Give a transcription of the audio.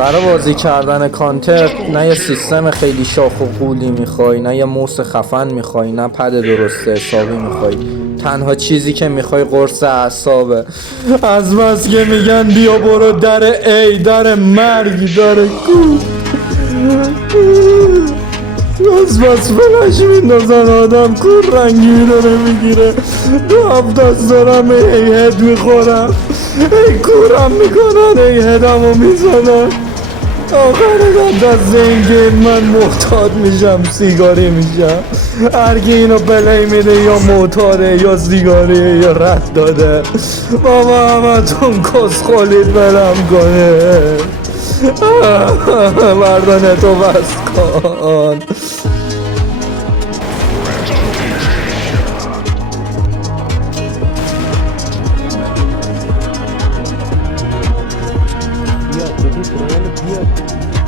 برای بازی کردن کانتر نه یه سیستم خیلی شاخ و قولی میخوای، نه یه موس خفن میخوای، نه پد درست حسابی میخوای. تنها چیزی که میخوای قرص اعصابه. از بس که میگن بیا برو در ای، در مرگ، در کو. از بس فلش میندازن آدم کور رنگی داره میگیره. دو هفته از دارم ای هد میخورم، ای کورم میکنن، ای هدمو میزنن. آخر دست این گیم من محتاط میشم، سیگاری میشم. هرکی اینو پلی میده یا معتاده یا سیگاریه یا رد داده. بابا همه تون کس خولید برم کنه. مردانه تو بس کن. بیا ببین ترویل بیا